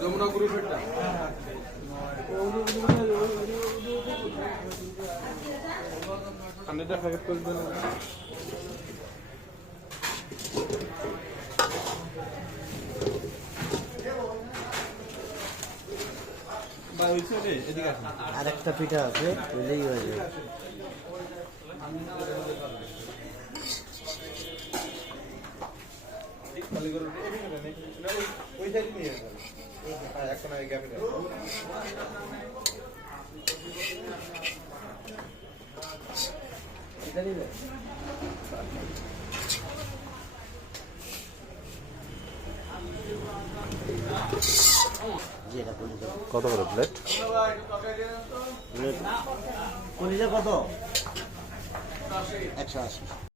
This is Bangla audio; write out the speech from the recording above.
যমুনা গ্রুপের আন্ডারটা প্যাকেট করে দেন আরেকটা পিঠা আছে বুঝলেই হয়ে যাবে। কত করে প্লেট? কলিজা কত? 180।